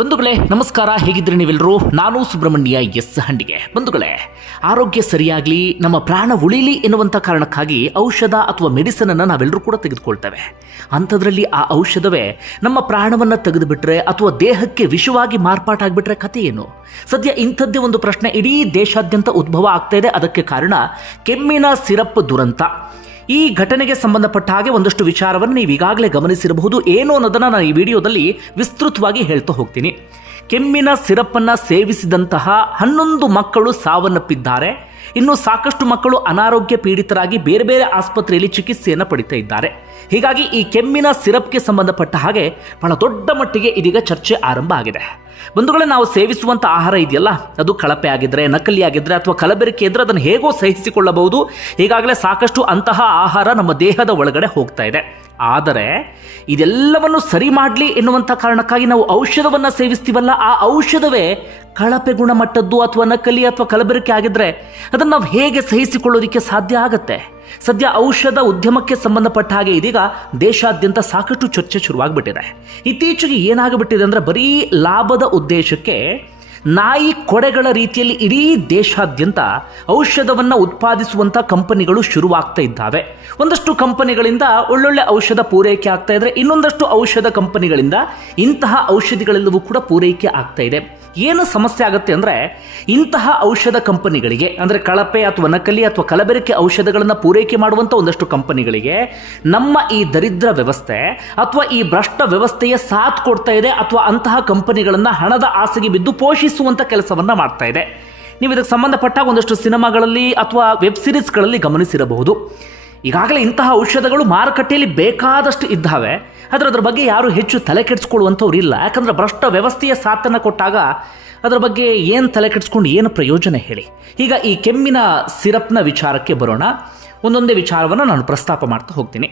ಬಂಧುಗಳೇ, ನಮಸ್ಕಾರ. ಹೇಗಿದ್ರಿ ನೀವೆಲ್ಲರೂ? ನಾನು ಸುಬ್ರಹ್ಮಣ್ಯ ಎಸ್ ಹಂಡಿಗೆ. ಬಂಧುಗಳೇ, ಆರೋಗ್ಯ ಸರಿಯಾಗಲಿ, ನಮ್ಮ ಪ್ರಾಣ ಉಳಿಲಿ ಎನ್ನುವಂಥ ಕಾರಣಕ್ಕಾಗಿ ಔಷಧ ಅಥವಾ ಮೆಡಿಸನ್ ಅನ್ನು ನಾವೆಲ್ಲರೂ ಕೂಡ ತೆಗೆದುಕೊಳ್ತೇವೆ. ಅಂಥದ್ರಲ್ಲಿ ಆ ಔಷಧವೇ ನಮ್ಮ ಪ್ರಾಣವನ್ನು ತೆಗೆದುಬಿಟ್ರೆ ಅಥವಾ ದೇಹಕ್ಕೆ ವಿಷವಾಗಿ ಮಾರ್ಪಾಟಾಗ್ಬಿಟ್ರೆ ಕಥೆ ಏನು? ಸದ್ಯ ಇಂಥದ್ದೇ ಒಂದು ಪ್ರಶ್ನೆ ಇಡೀ ದೇಶಾದ್ಯಂತ ಉದ್ಭವ ಆಗ್ತಾ ಇದೆ. ಅದಕ್ಕೆ ಕಾರಣ ಕೆಮ್ಮಿನ ಸಿರಪ್ ದುರಂತ. ಈ ಘಟನೆಗೆ ಸಂಬಂಧಪಟ್ಟ ಹಾಗೆ ಒಂದಷ್ಟು ವಿಚಾರವನ್ನು ನೀವು ಈಗಾಗಲೇ ಗಮನಿಸಿರಬಹುದು. ಏನು ಅನ್ನೋದನ್ನು ನಾನು ಈ ವಿಡಿಯೋದಲ್ಲಿ ವಿಸ್ತೃತವಾಗಿ ಹೇಳ್ತಾ ಹೋಗ್ತೀನಿ. ಕೆಮ್ಮಿನ ಸಿರಪ್ಪನ್ನು ಸೇವಿಸಿದಂತಹ ಹನ್ನೊಂದು ಮಕ್ಕಳು ಸಾವನ್ನಪ್ಪಿದ್ದಾರೆ. ಇನ್ನು ಸಾಕಷ್ಟು ಮಕ್ಕಳು ಅನಾರೋಗ್ಯ ಪೀಡಿತರಾಗಿ ಬೇರೆ ಬೇರೆ ಆಸ್ಪತ್ರೆಯಲ್ಲಿ ಚಿಕಿತ್ಸೆಯನ್ನು ಪಡಿತಾ ಇದ್ದಾರೆ. ಹೀಗಾಗಿ ಈ ಕೆಮ್ಮಿನ ಸಿರಪ್ಗೆ ಸಂಬಂಧಪಟ್ಟ ಹಾಗೆ ಬಹಳ ದೊಡ್ಡ ಮಟ್ಟಿಗೆ ಇದೀಗ ಚರ್ಚೆ ಆರಂಭ ಆಗಿದೆ. ಬಂಧುಗಳೇ, ನಾವು ಸೇವಿಸುವಂಥ ಆಹಾರ ಇದೆಯಲ್ಲ? ಅದು ಕಳಪೆ ಆಗಿದ್ರೆ, ನಕಲಿ ಆಗಿದ್ದರೆ ಅಥವಾ ಕಲಬೆರಕೆ ಇದ್ರೆ ಅದನ್ನು ಹೇಗೋ ಸಹಿಸಿಕೊಳ್ಳಬಹುದು. ಈಗಾಗಲೇ ಸಾಕಷ್ಟು ಅಂತಹ ಆಹಾರ ನಮ್ಮ ದೇಹದ ಒಳಗಡೆ ಹೋಗ್ತಾ ಇದೆ. ಆದರೆ, ಇದೆಲ್ಲವನ್ನು ಸರಿ ಮಾಡಲಿ ಎನ್ನುವಂಥ ಕಾರಣಕ್ಕಾಗಿ ನಾವು ಔಷಧವನ್ನು ಸೇವಿಸ್ತೀವಲ್ಲ? ಆ ಔಷಧವೇ ಕಳಪೆ ಗುಣಮಟ್ಟದ್ದು ಅಥವಾ ನಕಲಿ ಅಥವಾ ಕಲಬೆರಕೆ ಆಗಿದ್ರೆ ಅದನ್ನು ನಾವು ಹೇಗೆ ಸಹಿಸಿಕೊಳ್ಳೋದಕ್ಕೆ ಸಾಧ್ಯ ಆಗತ್ತೆ? ಸದ್ಯ ಔಷಧ ಉದ್ಯಮಕ್ಕೆ ಸಂಬಂಧಪಟ್ಟ ಹಾಗೆ ಇದೀಗ ದೇಶಾದ್ಯಂತ ಸಾಕಷ್ಟು ಚರ್ಚೆ ಶುರುವಾಗ್ಬಿಟ್ಟಿದೆ. ಇತ್ತೀಚೆಗೆ ಏನಾಗ್ಬಿಟ್ಟಿದೆ ಅಂದ್ರೆ ಬರೀ ಲಾಭದ ಉದ್ದೇಶಕ್ಕೆ ನಾಯಿ ಕೊಡೆಗಳ ರೀತಿಯಲ್ಲಿ ಇಡೀ ದೇಶಾದ್ಯಂತ ಔಷಧವನ್ನು ಉತ್ಪಾದಿಸುವಂಥ ಕಂಪನಿಗಳು ಶುರುವಾಗ್ತಾ ಇದ್ದಾವೆ. ಒಂದಷ್ಟು ಕಂಪನಿಗಳಿಂದ ಒಳ್ಳೊಳ್ಳೆ ಔಷಧ ಪೂರೈಕೆ ಆಗ್ತಾ ಇದ್ರೆ, ಇನ್ನೊಂದಷ್ಟು ಔಷಧ ಕಂಪನಿಗಳಿಂದ ಇಂತಹ ಔಷಧಿಗಳೆಲ್ಲವೂ ಕೂಡ ಪೂರೈಕೆ ಆಗ್ತಾ ಇದೆ. ಏನು ಸಮಸ್ಯೆ ಆಗುತ್ತೆ ಅಂದರೆ, ಇಂತಹ ಔಷಧ ಕಂಪನಿಗಳಿಗೆ, ಅಂದರೆ ಕಳಪೆ ಅಥವಾ ನಕಲಿ ಅಥವಾ ಕಲಬೆರಕೆ ಔಷಧಗಳನ್ನು ಪೂರೈಕೆ ಮಾಡುವಂಥ ಒಂದಷ್ಟು ಕಂಪನಿಗಳಿಗೆ ನಮ್ಮ ಈ ದರಿದ್ರ ವ್ಯವಸ್ಥೆ ಅಥವಾ ಈ ಭ್ರಷ್ಟ ವ್ಯವಸ್ಥೆಯ ಸಾಥ್ ಕೊಡ್ತಾ ಇದೆ, ಅಥವಾ ಅಂತಹ ಕಂಪನಿಗಳನ್ನು ಹಣದ ಆಸೆಗೆ ಬಿದ್ದು ಪೋಷಿಸುವಂಥ ಕೆಲಸವನ್ನು ಮಾಡ್ತಾ ಇದೆ. ನೀವು ಇದಕ್ಕೆ ಸಂಬಂಧಪಟ್ಟ ಒಂದಷ್ಟು ಸಿನಿಮಾಗಳಲ್ಲಿ ಅಥವಾ ವೆಬ್ ಸೀರೀಸ್ಗಳಲ್ಲಿ ಗಮನಿಸಿರಬಹುದು. ಈಗಾಗಲೇ ಇಂತಹ ಔಷಧಗಳು ಮಾರುಕಟ್ಟೆಯಲ್ಲಿ ಬೇಕಾದಷ್ಟು ಇದ್ದಾವೆ. ಆದರೆ ಅದರ ಬಗ್ಗೆ ಯಾರು ಹೆಚ್ಚು ತಲೆ ಕೆಡಿಸ್ಕೊಳ್ಳುವಂಥವ್ರು ಇಲ್ಲ. ಯಾಕಂದರೆ ಭ್ರಷ್ಟ ವ್ಯವಸ್ಥೆಯ ಸಾಥನ್ನು ಕೊಟ್ಟಾಗ ಅದರ ಬಗ್ಗೆ ಏನು ತಲೆ ಕೆಡಿಸ್ಕೊಂಡು ಏನು ಪ್ರಯೋಜನ ಹೇಳಿ. ಈಗ ಈ ಕೆಮ್ಮಿನ ಸಿರಪ್ನ ವಿಚಾರಕ್ಕೆ ಬರೋಣ. ಒಂದೊಂದೇ ವಿಚಾರವನ್ನು ನಾನು ಪ್ರಸ್ತಾಪ ಮಾಡ್ತಾ ಹೋಗ್ತೀನಿ.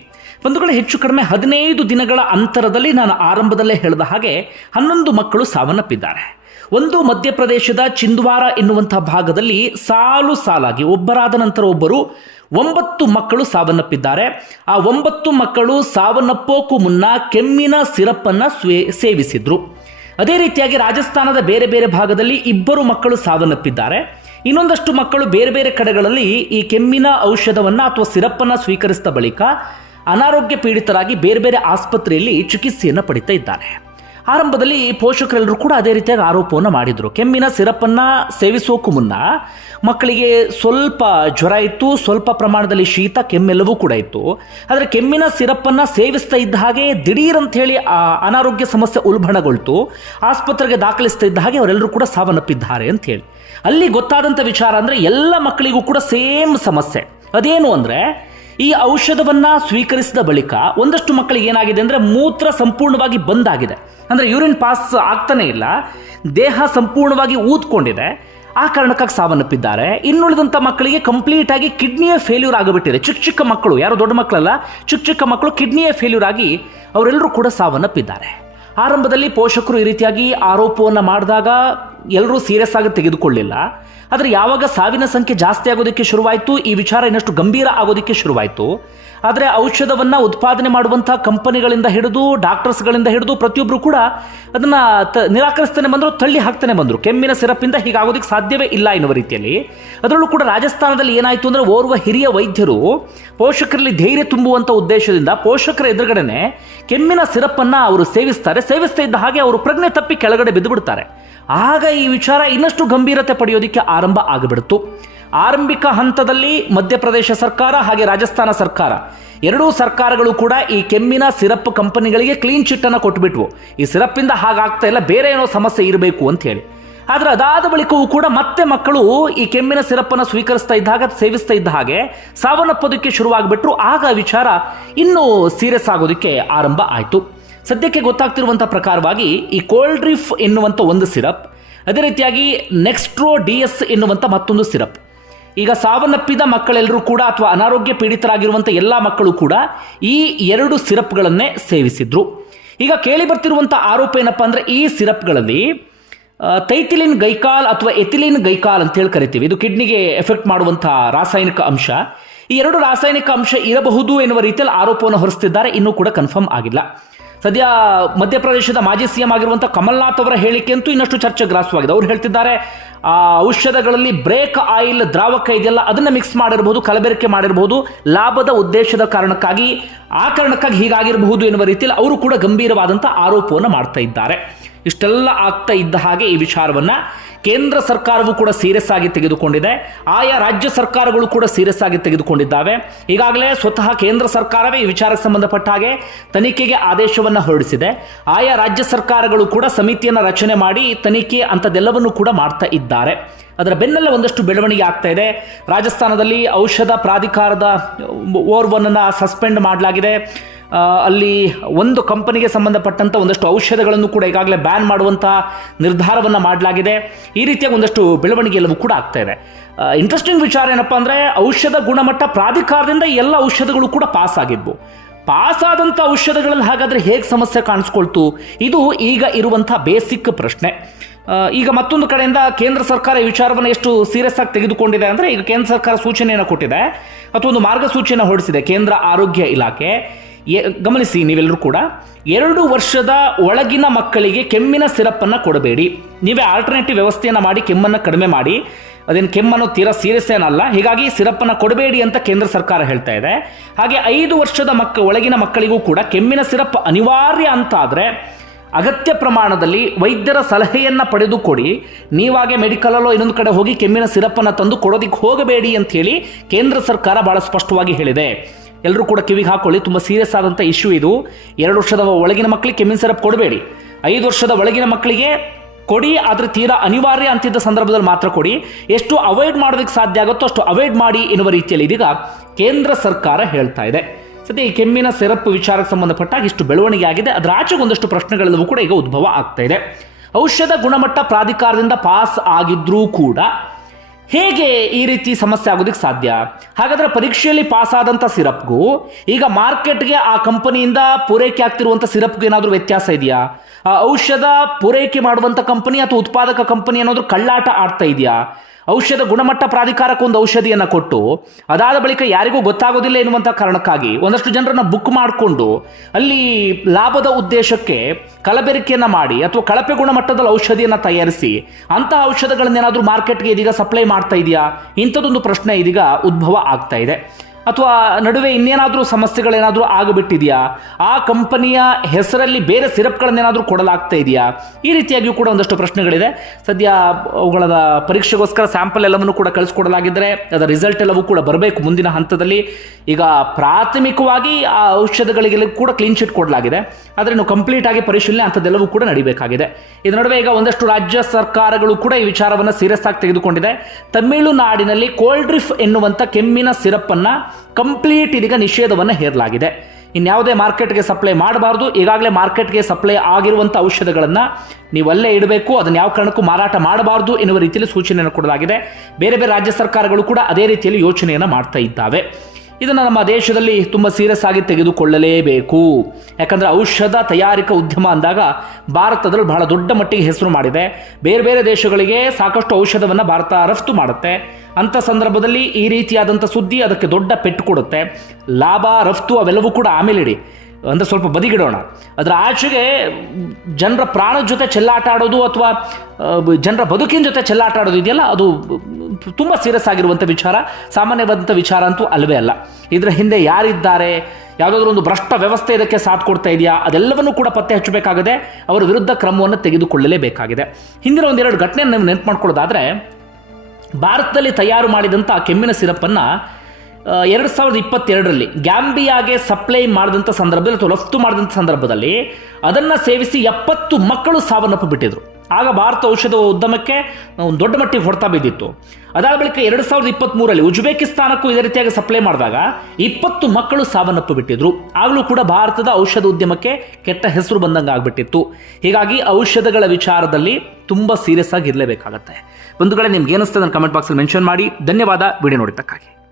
ಒಂದುಗಳ ಹೆಚ್ಚು ಕಡಿಮೆ ಹದಿನೈದು ದಿನಗಳ ಅಂತರದಲ್ಲಿ ನಾನು ಆರಂಭದಲ್ಲೇ ಹೇಳಿದ ಹಾಗೆ ಹನ್ನೊಂದು ಮಕ್ಕಳು ಸಾವನ್ನಪ್ಪಿದ್ದಾರೆ. ಒಂದು ಮಧ್ಯಪ್ರದೇಶದ ಚಿಂದ್ವಾರ ಎನ್ನುವಂತಹ ಭಾಗದಲ್ಲಿ ಸಾಲು ಸಾಲಾಗಿ ಒಬ್ಬರಾದ ನಂತರ ಒಬ್ಬರು ಒಂಬತ್ತು ಮಕ್ಕಳು ಸಾವನ್ನಪ್ಪಿದ್ದಾರೆ. ಆ ಒಂಬತ್ತು ಮಕ್ಕಳು ಸಾವನ್ನಪ್ಪೋಕು ಮುನ್ನ ಕೆಮ್ಮಿನ ಸಿರಪ್ಪನ್ನು ಸ್ವೇ, ಸೇವಿಸಿದ್ರು. ಅದೇ ರೀತಿಯಾಗಿ ರಾಜಸ್ಥಾನದ ಬೇರೆ ಬೇರೆ ಭಾಗದಲ್ಲಿ ಇಬ್ಬರು ಮಕ್ಕಳು ಸಾವನ್ನಪ್ಪಿದ್ದಾರೆ. ಇನ್ನೊಂದಷ್ಟು ಮಕ್ಕಳು ಬೇರೆ ಬೇರೆ ಕಡೆಗಳಲ್ಲಿ ಈ ಕೆಮ್ಮಿನ ಔಷಧವನ್ನು ಅಥವಾ ಸಿರಪ್ಪನ್ನು ಸ್ವೀಕರಿಸಿದ ಬಳಿಕ ಅನಾರೋಗ್ಯ ಪೀಡಿತರಾಗಿ ಬೇರೆ ಬೇರೆ ಆಸ್ಪತ್ರೆಯಲ್ಲಿ ಚಿಕಿತ್ಸೆಯನ್ನು ಪಡಿತಾ ಇದ್ದಾರೆ. ಆರಂಭದಲ್ಲಿ ಪೋಷಕರೆಲ್ಲರೂ ಕೂಡ ಅದೇ ರೀತಿಯಾಗಿ ಆರೋಪವನ್ನು ಮಾಡಿದರು. ಕೆಮ್ಮಿನ ಸಿರಪನ್ನು ಸೇವಿಸೋಕ್ಕೂ ಮುನ್ನ ಮಕ್ಕಳಿಗೆ ಸ್ವಲ್ಪ ಜ್ವರ ಇತ್ತು, ಸ್ವಲ್ಪ ಪ್ರಮಾಣದಲ್ಲಿ ಶೀತ, ಕೆಮ್ಮೆಲ್ಲವೂ ಕೂಡ ಇತ್ತು. ಆದರೆ ಕೆಮ್ಮಿನ ಸಿರಪ್ಪನ್ನು ಸೇವಿಸ್ತಾ ಇದ್ದ ಹಾಗೆ ದಿಢೀರ್ ಅಂತ ಹೇಳಿ ಆ ಅನಾರೋಗ್ಯ ಸಮಸ್ಯೆ ಉಲ್ಬಣಗೊಳ್ತು. ಆಸ್ಪತ್ರೆಗೆ ದಾಖಲಿಸ್ತಾ ಇದ್ದ ಹಾಗೆ ಅವರೆಲ್ಲರೂ ಕೂಡ ಸಾವನ್ನಪ್ಪಿದ್ದಾರೆ ಅಂತ ಹೇಳಿ. ಅಲ್ಲಿ ಗೊತ್ತಾದಂಥ ವಿಚಾರ ಅಂದರೆ ಎಲ್ಲ ಮಕ್ಕಳಿಗೂ ಕೂಡ ಸೇಮ್ ಸಮಸ್ಯೆ. ಅದೇನು ಅಂದರೆ ಈ ಔಷಧವನ್ನು ಸ್ವೀಕರಿಸಿದ ಬಳಿಕ ಒಂದಷ್ಟು ಮಕ್ಕಳಿಗೆ ಏನಾಗಿದೆ ಅಂದರೆ ಮೂತ್ರ ಸಂಪೂರ್ಣವಾಗಿ ಬಂದಾಗಿದೆ. ಅಂದರೆ ಯೂರಿನ್ ಪಾಸ್ ಆಗ್ತಾನೇ ಇಲ್ಲ, ದೇಹ ಸಂಪೂರ್ಣವಾಗಿ ಊದ್ಕೊಂಡಿದೆ, ಆ ಕಾರಣಕ್ಕಾಗಿ ಸಾವನ್ನಪ್ಪಿದ್ದಾರೆ. ಇನ್ನುಳಿದಂಥ ಮಕ್ಕಳಿಗೆ ಕಂಪ್ಲೀಟ್ ಆಗಿ ಕಿಡ್ನಿಯ ಫೇಲ್ಯೂರ್ ಆಗಿಬಿಟ್ಟಿದೆ. ಚಿಕ್ಕ ಚಿಕ್ಕ ಮಕ್ಕಳು, ಯಾರು ದೊಡ್ಡ ಮಕ್ಕಳಲ್ಲ, ಚಿಕ್ಕ ಚಿಕ್ಕ ಮಕ್ಕಳು ಕಿಡ್ನಿಯ ಫೇಲ್ಯೂರ್ ಆಗಿ ಅವರೆಲ್ಲರೂ ಕೂಡ ಸಾವನ್ನಪ್ಪಿದ್ದಾರೆ. ಆರಂಭದಲ್ಲಿ ಪೋಷಕರು ಈ ರೀತಿಯಾಗಿ ಆರೋಪವನ್ನು ಮಾಡಿದಾಗ ಎಲ್ಲರೂ ಸೀರಿಯಸ್ ಆಗಿ ತೆಗೆದುಕೊಳ್ಳಿಲ್ಲ. ಆದರೆ ಯಾವಾಗ ಸಾವಿನ ಸಂಖ್ಯೆ ಜಾಸ್ತಿ ಆಗೋದಕ್ಕೆ ಶುರುವಾಯಿತು, ಈ ವಿಚಾರ ಇನ್ನಷ್ಟು ಗಂಭೀರ ಆಗೋದಕ್ಕೆ ಶುರುವಾಯಿತು. ಆದರೆ ಔಷಧವನ್ನು ಉತ್ಪಾದನೆ ಮಾಡುವಂಥ ಕಂಪನಿಗಳಿಂದ ಹಿಡಿದು, ಡಾಕ್ಟರ್ಸ್ಗಳಿಂದ ಹಿಡಿದು ಪ್ರತಿಯೊಬ್ಬರು ಕೂಡ ಅದನ್ನು ತ, ನಿರಾಕರಿಸ್ತಾನೆ ಬಂದರು, ತಳ್ಳಿ ಹಾಕ್ತಾನೆ ಬಂದರು. ಕೆಮ್ಮಿನ ಸಿರಪಿಂದ ಹೀಗಾಗೋದಕ್ಕೆ ಸಾಧ್ಯವೇ ಇಲ್ಲ ಎನ್ನುವ ರೀತಿಯಲ್ಲಿ. ಅದರಲ್ಲೂ ಕೂಡ ರಾಜಸ್ಥಾನದಲ್ಲಿ ಏನಾಯಿತು ಅಂದರೆ ಓರ್ವ ಹಿರಿಯ ವೈದ್ಯರು ಪೋಷಕರಲ್ಲಿ ಧೈರ್ಯ ತುಂಬುವಂಥ ಉದ್ದೇಶದಿಂದ ಪೋಷಕರ ಎದುರುಗಡೆನೆ ಕೆಮ್ಮಿನ ಸಿರಪ್ಪನ್ನು ಅವರು ಸೇವಿಸ್ತಾರೆ. ಸೇವಿಸ್ತಾ ಇದ್ದ ಹಾಗೆ ಅವರು ಪ್ರಜ್ಞೆ ತಪ್ಪಿ ಕೆಳಗಡೆ ಬಿದ್ದು ಬಿಡ್ತಾರೆ ಆಗ ಈ ವಿಚಾರ ಇನ್ನಷ್ಟು ಗಂಭೀರತೆ ಪಡೆಯೋದಕ್ಕೆ ಆರಂಭ ಆಗಿಬಿಡ್ತು. ಆರಂಭಿಕ ಹಂತದಲ್ಲಿ ಮಧ್ಯಪ್ರದೇಶ ಸರ್ಕಾರ ಹಾಗೆ ರಾಜಸ್ಥಾನ ಸರ್ಕಾರ. ಎರಡೂ ಸರ್ಕಾರಗಳು ಕೂಡ ಈ ಕೆಮ್ಮಿನ ಸಿರಪ್ ಕಂಪನಿಗಳಿಗೆ ಕ್ಲೀನ್ ಚಿಟ್ ಅನ್ನು ಕೊಟ್ಬಿಟ್ವು. ಈ ಸಿರಪ್ಪಿಂದ ಹಾಗಾಗ್ತಾ ಇಲ್ಲ, ಬೇರೆ ಏನೋ ಸಮಸ್ಯೆ ಇರಬೇಕು ಅಂತ ಹೇಳಿ. ಆದರೆ ಅದಾದ ಬಳಿಕವೂ ಕೂಡ ಮತ್ತೆ ಮಕ್ಕಳು ಈ ಕೆಮ್ಮಿನ ಸಿರಪ್ಪನ್ನು ಸ್ವೀಕರಿಸ್ತಾ ಇದ್ದಾಗ ಸೇವಿಸ್ತಾ ಇದ್ದ ಹಾಗೆ ಸಾವನ್ನಪ್ಪೋದಕ್ಕೆ ಶುರುವಾಗ್ಬಿಟ್ರು. ಆಗ ವಿಚಾರ ಇನ್ನೂ ಸೀರಿಯಸ್ ಆಗೋದಕ್ಕೆ ಆರಂಭ ಆಯಿತು. ಸದ್ಯಕ್ಕೆ ಗೊತ್ತಾಗ್ತಿರುವಂಥ ಪ್ರಕಾರವಾಗಿ ಈ ಕೋಲ್ಡ್ ಡ್ರಿಫ್ ಎನ್ನುವಂಥ ಒಂದು ಸಿರಪ್, ಅದೇ ರೀತಿಯಾಗಿ ನೆಕ್ಸ್ಟ್ರೋ ಡಿ ಎಸ್ ಎನ್ನುವಂಥ ಮತ್ತೊಂದು ಸಿರಪ್. ಈಗ ಸಾವನ್ನಪ್ಪಿದ ಮಕ್ಕಳೆಲ್ಲರೂ ಕೂಡ ಅಥವಾ ಅನಾರೋಗ್ಯ ಪೀಡಿತರಾಗಿರುವಂಥ ಎಲ್ಲ ಮಕ್ಕಳು ಕೂಡ ಈ ಎರಡು ಸಿರಪ್ಗಳನ್ನೇ ಸೇವಿಸಿದ್ರು. ಈಗ ಕೇಳಿ ಬರ್ತಿರುವಂಥ ಆರೋಪ ಏನಪ್ಪ ಅಂದರೆ ಈ ಸಿರಪ್ಗಳಲ್ಲಿ ತೈತಿಲಿನ್ ಗೈಕಾಲ್ ಅಥವಾ ಎಥಿಲಿನ್ ಗೈಕಾಲ್ ಅಂತ ಹೇಳಿ ಕರಿತೀವಿ. ಇದು ಕಿಡ್ನಿಗೆ ಎಫೆಕ್ಟ್ ಮಾಡುವಂಥ ರಾಸಾಯನಿಕ ಅಂಶ. ಈ ಎರಡು ರಾಸಾಯನಿಕ ಅಂಶ ಇರಬಹುದು ಎನ್ನುವ ರೀತಿಯಲ್ಲಿ ಆರೋಪವನ್ನು ಹೊರಿಸ್ತಿದ್ದಾರೆ. ಇನ್ನೂ ಕೂಡ ಕನ್ಫರ್ಮ್ ಆಗಿಲ್ಲ. ಸದ್ಯ ಮಧ್ಯಪ್ರದೇಶದ ಮಾಜಿ ಸಿಎಂ ಆಗಿರುವಂಥ ಕಮಲ್ನಾಥ್ ಅವರ ಹೇಳಿಕೆ ಅಂತೂ ಇನ್ನಷ್ಟು ಚರ್ಚೆ ಗ್ರಾಸವಾಗಿದೆ ಅವ್ರು ಹೇಳ್ತಿದ್ದಾರೆ, ಆ, ಔಷಧಗಳಲ್ಲಿ ಬ್ರೇಕ್ ಆಯಿಲ್ ದ್ರಾವಕ ಇದೆಯಲ್ಲ, ಅದನ್ನ ಮಿಕ್ಸ್ ಮಾಡಿರಬಹುದು ಕಲಬೆರಕೆ ಮಾಡಿರಬಹುದು ಲಾಭದ ಉದ್ದೇಶದ ಕಾರಣಕ್ಕಾಗಿ, ಆ ಕಾರಣಕ್ಕಾಗಿ ಹೀಗಾಗಿರಬಹುದು ಎನ್ನುವ ರೀತಿಯಲ್ಲಿ ಅವರು ಕೂಡ ಗಂಭೀರವಾದಂಥ ಆರೋಪವನ್ನು ಮಾಡ್ತಾ ಇದ್ದಾರೆ. ಇಷ್ಟೆಲ್ಲ ಆಗ್ತಾ ಇದ್ದ ಹಾಗೆ ಈ ವಿಚಾರವನ್ನ ಕೇಂದ್ರ ಸರ್ಕಾರವು ಕೂಡ ಸೀರಿಯಸ್ ಆಗಿ ತೆಗೆದುಕೊಂಡಿದೆ. ಆಯಾ ರಾಜ್ಯ ಸರ್ಕಾರಗಳು ಕೂಡ ಸೀರಿಯಸ್ ಆಗಿ ತೆಗೆದುಕೊಂಡಿದ್ದಾವೆ. ಈಗಾಗಲೇ ಸ್ವತಃ ಕೇಂದ್ರ ಸರ್ಕಾರವೇ ಈ ವಿಚಾರಕ್ಕೆ ಸಂಬಂಧಪಟ್ಟ ಹಾಗೆ ತನಿಖೆಗೆ ಆದೇಶವನ್ನು ಹೊರಡಿಸಿದೆ. ಆಯಾ ರಾಜ್ಯ ಸರ್ಕಾರಗಳು ಕೂಡ ಸಮಿತಿಯನ್ನು ರಚನೆ ಮಾಡಿ ತನಿಖೆ ಅಂಥದ್ದೆಲ್ಲವನ್ನು ಕೂಡ ಮಾಡ್ತಾ ಇದ್ದಾರೆ. ಅದರ ಬೆನ್ನಲ್ಲೇ ಒಂದಷ್ಟು ಬೆಳವಣಿಗೆ ಆಗ್ತಾ ಇದೆ. ರಾಜಸ್ಥಾನದಲ್ಲಿ ಔಷಧ ಪ್ರಾಧಿಕಾರದ ಓರ್ವನನ್ನು ಸಸ್ಪೆಂಡ್ ಮಾಡಲಾಗಿದೆ. ಅಲ್ಲಿ ಒಂದು ಕಂಪನಿಗೆ ಸಂಬಂಧಪಟ್ಟಂಥ ಒಂದಷ್ಟು ಔಷಧಗಳನ್ನು ಕೂಡ ಈಗಾಗಲೇ ಬ್ಯಾನ್ ಮಾಡುವಂಥ ನಿರ್ಧಾರವನ್ನು ಮಾಡಲಾಗಿದೆ. ಈ ರೀತಿಯ ಒಂದಷ್ಟು ಬೆಳವಣಿಗೆ ಎಲ್ಲವೂ ಕೂಡ ಆಗ್ತಾ ಇದೆ. ಇಂಟ್ರೆಸ್ಟಿಂಗ್ ವಿಚಾರ ಏನಪ್ಪ ಅಂದರೆ ಔಷಧ ಗುಣಮಟ್ಟ ಪ್ರಾಧಿಕಾರದಿಂದ ಎಲ್ಲ ಔಷಧಗಳು ಕೂಡ ಪಾಸ್ ಆಗಿದ್ವು. ಪಾಸ್ ಆದಂಥ ಔಷಧಗಳಲ್ಲಿ ಹಾಗಾದರೆ ಹೇಗೆ ಸಮಸ್ಯೆ ಕಾಣಿಸ್ಕೊಳ್ತು? ಇದು ಈಗ ಇರುವಂಥ ಬೇಸಿಕ್ ಪ್ರಶ್ನೆ. ಈಗ ಮತ್ತೊಂದು ಕಡೆಯಿಂದ ಕೇಂದ್ರ ಸರ್ಕಾರ ಈ ವಿಚಾರವನ್ನು ಎಷ್ಟು ಸೀರಿಯಸ್ ಆಗಿ ತೆಗೆದುಕೊಂಡಿದೆ ಅಂದರೆ ಈಗ ಕೇಂದ್ರ ಸರ್ಕಾರ ಸೂಚನೆಯನ್ನು ಕೊಟ್ಟಿದೆ. ಅಥವಾ ಒಂದು ಮಾರ್ಗಸೂಚಿಯನ್ನು ಹೊರಡಿಸಿದೆ ಕೇಂದ್ರ ಆರೋಗ್ಯ ಇಲಾಖೆ. ಗಮನಿಸಿ ನೀವೆಲ್ಲರೂ ಕೂಡ, ಎರಡು ವರ್ಷದ ಒಳಗಿನ ಮಕ್ಕಳಿಗೆ ಕೆಮ್ಮಿನ ಸಿರಪ್ಪನ್ನು ಕೊಡಬೇಡಿ. ನೀವೇ ಆಲ್ಟರ್ನೇಟಿವ್ ವ್ಯವಸ್ಥೆಯನ್ನು ಮಾಡಿ, ಕೆಮ್ಮನ್ನು ಕಡಿಮೆ ಮಾಡಿ. ಅದೇನು ಕೆಮ್ಮನ್ನು ತೀರಾ ಸೀರಿಯಸ್ ಏನಲ್ಲ ಹೀಗಾಗಿ ಸಿರಪ್ಪನ್ನು ಕೊಡಬೇಡಿ ಅಂತ ಕೇಂದ್ರ ಸರ್ಕಾರ ಹೇಳ್ತಾ ಇದೆ. ಹಾಗೆ ಐದು ವರ್ಷದ ಮಕ್ಕ ಒಳಗಿನ ಮಕ್ಕಳಿಗೂ ಕೂಡ ಕೆಮ್ಮಿನ ಸಿರಪ್ ಅನಿವಾರ್ಯ ಅಂತ ಆದರೆ ಅಗತ್ಯ ಪ್ರಮಾಣದಲ್ಲಿ ವೈದ್ಯರ ಸಲಹೆಯನ್ನು ಪಡೆದುಕೊಡಿ. ನೀವಾಗೆ ಮೆಡಿಕಲಲ್ಲೋ ಇನ್ನೊಂದು ಕಡೆ ಹೋಗಿ ಕೆಮ್ಮಿನ ಸಿರಪ್ಪನ್ನು ತಂದು ಕೊಡೋದಕ್ಕೆ ಹೋಗಬೇಡಿ ಅಂತ ಹೇಳಿ ಕೇಂದ್ರ ಸರ್ಕಾರ ಭಾಳ ಸ್ಪಷ್ಟವಾಗಿ ಹೇಳಿದೆ. ಎಲ್ಲರೂ ಕೂಡ ಕಿವಿಗೆ ಹಾಕೊಳ್ಳಿ. ತುಂಬ ಸೀರಿಯಸ್ ಆದಂಥ ಇಶ್ಯೂ ಇದು. ಎರಡು ವರ್ಷದ ಒಳಗಿನ ಮಕ್ಕಳಿಗೆ ಕೆಮ್ಮಿನ ಸಿರಪ್ ಕೊಡಬೇಡಿ. ಐದು ವರ್ಷದ ಒಳಗಿನ ಮಕ್ಕಳಿಗೆ ಕೊಡಿ, ಆದರೆ ತೀರಾ ಅನಿವಾರ್ಯ ಅಂತಿದ್ದ ಸಂದರ್ಭದಲ್ಲಿ ಮಾತ್ರ ಕೊಡಿ. ಎಷ್ಟು ಅವಾಯ್ಡ್ ಮಾಡೋದಕ್ಕೆ ಸಾಧ್ಯ ಆಗುತ್ತೋ ಅಷ್ಟು ಅವಾಯ್ಡ್ ಮಾಡಿ ಎನ್ನುವ ರೀತಿಯಲ್ಲಿ ಇದೀಗ ಕೇಂದ್ರ ಸರ್ಕಾರ ಹೇಳ್ತಾ ಇದೆ. ಸದ್ಯ ಈ ಕೆಮ್ಮಿನ ಸಿರಪ್ ವಿಚಾರಕ್ಕೆ ಸಂಬಂಧಪಟ್ಟಾಗ ಇಷ್ಟು ಬೆಳವಣಿಗೆ ಆಗಿದೆ. ಅದರ ಆಚೆಗೆ ಒಂದಷ್ಟು ಪ್ರಶ್ನೆಗಳೆಲ್ಲವೂ ಕೂಡ ಈಗ ಉದ್ಭವ ಆಗ್ತಾ ಇದೆ. ಔಷಧ ಗುಣಮಟ್ಟ ಪ್ರಾಧಿಕಾರದಿಂದ ಪಾಸ್ ಆಗಿದ್ರೂ ಕೂಡ ಹೇಗೆ ಈ ರೀತಿ ಸಮಸ್ಯೆ ಆಗೋದಕ್ಕೆ ಸಾಧ್ಯ? ಹಾಗಾದ್ರೆ ಪರೀಕ್ಷೆಯಲ್ಲಿ ಪಾಸ್ ಆದಂಥ ಸಿರಪ್ಗೂ ಈಗ ಮಾರ್ಕೆಟ್ಗೆ ಆ ಕಂಪನಿಯಿಂದ ಪೂರೈಕೆ ಆಗ್ತಿರುವಂಥ ಸಿರಪ್ಗೂ ಏನಾದರೂ ವ್ಯತ್ಯಾಸ ಇದೆಯಾ? ಆ ಔಷಧ ಪೂರೈಕೆ ಮಾಡುವಂಥ ಕಂಪನಿ ಅಥವಾ ಉತ್ಪಾದಕ ಕಂಪನಿ ಏನಾದರೂ ಕಳ್ಳಾಟ ಆಡ್ತಾ ಇದೆಯಾ? ಔಷಧ ಗುಣಮಟ್ಟ ಪ್ರಾಧಿಕಾರಕ್ಕೆ ಒಂದು ಔಷಧಿಯನ್ನು ಕೊಟ್ಟು, ಅದಾದ ಬಳಿಕ ಯಾರಿಗೂ ಗೊತ್ತಾಗೋದಿಲ್ಲ ಎನ್ನುವಂಥ ಕಾರಣಕ್ಕಾಗಿ ಒಂದಷ್ಟು ಜನರನ್ನು ಬುಕ್ ಮಾಡಿಕೊಂಡು, ಅಲ್ಲಿ ಲಾಭದ ಉದ್ದೇಶಕ್ಕೆ ಕಲಬೆರಕೆಯನ್ನು ಮಾಡಿ ಅಥವಾ ಕಳಪೆ ಗುಣಮಟ್ಟದಲ್ಲಿ ಔಷಧಿಯನ್ನು ತಯಾರಿಸಿ, ಅಂತಹ ಔಷಧಗಳನ್ನೇನಾದರೂ ಮಾರ್ಕೆಟ್ಗೆ ಇದೀಗ ಸಪ್ಲೈ ಮಾಡ್ತಾ ಇದೆಯಾ? ಇಂಥದ್ದೊಂದು ಪ್ರಶ್ನೆ ಇದೀಗ ಉದ್ಭವ ಆಗ್ತಾ ಇದೆ. ಅಥವಾ ನಡುವೆ ಇನ್ನೇನಾದರೂ ಸಮಸ್ಯೆಗಳೇನಾದರೂ ಆಗಿಬಿಟ್ಟಿದೆಯಾ? ಆ ಕಂಪನಿಯ ಹೆಸರಲ್ಲಿ ಬೇರೆ ಸಿರಪ್ಗಳನ್ನೇನಾದರೂ ಕೊಡಲಾಗ್ತಾ ಇದೆಯಾ? ಈ ರೀತಿಯಾಗಿಯೂ ಕೂಡ ಒಂದಷ್ಟು ಪ್ರಶ್ನೆಗಳಿದೆ. ಸದ್ಯ ಅವುಗಳ ಪರೀಕ್ಷೆಗೋಸ್ಕರ ಸ್ಯಾಂಪಲ್ ಎಲ್ಲವನ್ನು ಕೂಡ ಕಳಿಸ್ಕೊಡಲಾಗಿದ್ದರೆ ಅದರ ರಿಸಲ್ಟ್ ಎಲ್ಲವೂ ಕೂಡ ಬರಬೇಕು ಮುಂದಿನ ಹಂತದಲ್ಲಿ. ಈಗ ಪ್ರಾಥಮಿಕವಾಗಿ ಆ ಔಷಧಗಳಿಗೆಲ್ಲ ಕೂಡ ಕ್ಲೀನ್ ಶೀಟ್ ಕೊಡಲಾಗಿದೆ. ಆದರೆ ಇನ್ನು ಕಂಪ್ಲೀಟ್ ಆಗಿ ಪರಿಶೀಲನೆ ಅಂಥದ್ದೆಲ್ಲವೂ ಕೂಡ ನಡಿಬೇಕಾಗಿದೆ. ಇದರ ನಡುವೆ ಈಗ ಒಂದಷ್ಟು ರಾಜ್ಯ ಸರ್ಕಾರಗಳು ಕೂಡ ಈ ವಿಚಾರವನ್ನು ಸೀರಿಯಸ್ ಆಗಿ ತೆಗೆದುಕೊಂಡಿದೆ. ತಮಿಳುನಾಡಿನಲ್ಲಿ ಕೋಲ್ಡ್ ಡ್ರಿಫ್ ಎನ್ನುವಂಥ ಕೆಮ್ಮಿನ ಸಿರಪ್ಪನ್ನು ಕಂಪ್ಲೀಟ್ ಇದೀಗ ನಿಷೇಧವನ್ನು ಹೇರಲಾಗಿದೆ. ಇನ್ಯಾವುದೇ ಮಾರ್ಕೆಟ್ಗೆ ಸಪ್ಲೈ ಮಾಡಬಾರ್ದು, ಈಗಾಗಲೇ ಮಾರ್ಕೆಟ್ಗೆ ಸಪ್ಲೈ ಆಗಿರುವಂಥ ಔಷಧಗಳನ್ನು ಅಲ್ಲೇ ಇಡಬೇಕು, ಅದನ್ನು ಯಾವ ಕಾರಣಕ್ಕೂ ಮಾರಾಟ ಮಾಡಬಾರ್ದು ಎನ್ನುವ ರೀತಿಯಲ್ಲಿ ಸೂಚನೆಯನ್ನು ಕೊಡಲಾಗಿದೆ. ಬೇರೆ ಬೇರೆ ರಾಜ್ಯ ಸರ್ಕಾರಗಳು ಕೂಡ ಅದೇ ರೀತಿಯಲ್ಲಿ ಯೋಚನೆಯನ್ನು ಮಾಡ್ತಾ ಇದ್ದಾವೆ. ಇದನ್ನು ನಮ್ಮ ದೇಶದಲ್ಲಿ ತುಂಬ ಸೀರಿಯಸ್ ಆಗಿ ತೆಗೆದುಕೊಳ್ಳಲೇಬೇಕು. ಯಾಕಂದರೆ ಔಷಧ ತಯಾರಿಕಾ ಉದ್ಯಮ ಅಂದಾಗ ಭಾರತದಲ್ಲಿ ಬಹಳ ದೊಡ್ಡ ಮಟ್ಟಿಗೆ ಹೆಸರು ಮಾಡಿದೆ. ಬೇರೆ ಬೇರೆ ದೇಶಗಳಿಗೆ ಸಾಕಷ್ಟು ಔಷಧವನ್ನು ಭಾರತ ರಫ್ತು ಮಾಡುತ್ತೆ. ಅಂಥ ಸಂದರ್ಭದಲ್ಲಿ ಈ ರೀತಿಯಾದಂಥ ಸುದ್ದಿ ಅದಕ್ಕೆ ದೊಡ್ಡ ಪೆಟ್ಟು ಕೊಡುತ್ತೆ. ಲಾಭ, ರಫ್ತು ಅವೆಲ್ಲವೂ ಕೂಡ ಆಮೇಲೆ ಇಡಿ ಅಂದರೆ ಸ್ವಲ್ಪ ಬದಿಗಿಡೋಣ. ಅದರ ಆಚೆಗೆ ಜನರ ಪ್ರಾಣದ ಜೊತೆ ಚೆಲ್ಲಾಟ ಆಡೋದು ಅಥವಾ ಜನರ ಬದುಕಿನ ಜೊತೆ ಚೆಲ್ಲಾಟ ಆಡೋದು ಇದೆಯಲ್ಲ, ಅದು ತುಂಬ ಸೀರಿಯಸ್ ಆಗಿರುವಂಥ ವಿಚಾರ. ಸಾಮಾನ್ಯವಾದಂಥ ವಿಚಾರ ಅಂತೂ ಅಲ್ಲವೇ ಅಲ್ಲ. ಇದರ ಹಿಂದೆ ಯಾರಿದ್ದಾರೆ? ಯಾವುದಾದ್ರೂ ಒಂದು ಭ್ರಷ್ಟ ವ್ಯವಸ್ಥೆ ಇದಕ್ಕೆ ಸಾಥ್ ಕೊಡ್ತಾ ಇದೆಯಾ? ಅದೆಲ್ಲವನ್ನೂ ಕೂಡ ಪತ್ತೆ ಹಚ್ಚಬೇಕಾಗದೆ ಅವರ ವಿರುದ್ಧ ಕ್ರಮವನ್ನು ತೆಗೆದುಕೊಳ್ಳಲೇಬೇಕಾಗಿದೆ. ಹಿಂದಿನ ಒಂದೆರಡು ಘಟನೆ ನೀವು ನೆನಪು ಮಾಡ್ಕೊಳ್ಳೋದಾದರೆ, ಭಾರತದಲ್ಲಿ ತಯಾರು ಮಾಡಿದಂಥ ಕೆಮ್ಮಿನ ಸಿರಪ್ಪನ್ನು ಎರಡು ಸಾವಿರದ ಇಪ್ಪತ್ತೆರಡರಲ್ಲಿ ಗ್ಯಾಂಬಿಯಾಗೆ ಸಪ್ಲೈ ಮಾಡಿದಂಥ ಸಂದರ್ಭದಲ್ಲಿ ಅಥವಾ ರಫ್ತು ಮಾಡಿದಂಥ ಸಂದರ್ಭದಲ್ಲಿ ಅದನ್ನು ಸೇವಿಸಿ ಎಪ್ಪತ್ತು ಮಕ್ಕಳು ಸಾವನ್ನಪ್ಪು ಬಿಟ್ಟಿದ್ರು. ಆಗ ಭಾರತ ಔಷಧ ಉದ್ಯಮಕ್ಕೆ ಒಂದು ದೊಡ್ಡ ಮಟ್ಟಿಗೆ ಹೊಡ್ತಾ ಬಿದ್ದಿತ್ತು. ಅದಾದ ಬಳಿಕ ಎರಡು ಸಾವಿರದ ಇಪ್ಪತ್ತ್ಮೂರರಲ್ಲಿ ಉಜ್ಬೇಕಿಸ್ತಾನಕ್ಕೂ ಇದೇ ರೀತಿಯಾಗಿ ಸಪ್ಲೈ ಮಾಡಿದಾಗ ಇಪ್ಪತ್ತು ಮಕ್ಕಳು ಸಾವನ್ನಪ್ಪು ಬಿಟ್ಟಿದ್ರು. ಆಗಲೂ ಕೂಡ ಭಾರತದ ಔಷಧ ಉದ್ಯಮಕ್ಕೆ ಕೆಟ್ಟ ಹೆಸರು ಬಂದಂಗೆ ಆಗಿಬಿಟ್ಟಿತ್ತು. ಹೀಗಾಗಿ ಔಷಧಗಳ ವಿಚಾರದಲ್ಲಿ ತುಂಬ ಸೀರಿಯಸ್ ಆಗಿ ಇರಲೇಬೇಕಾಗತ್ತೆ. ಬಂಧುಗಳೇ, ನಿಮ್ಗೆ ಏನಿಸ್ತದೆ ನನ್ನ ಕಮೆಂಟ್ ಬಾಕ್ಸಲ್ಲಿ ಮೆನ್ಷನ್ ಮಾಡಿ. ಧನ್ಯವಾದ. ವಿಡಿಯೋ ನೋಡಿದ್ದಕ್ಕಾಗಿ.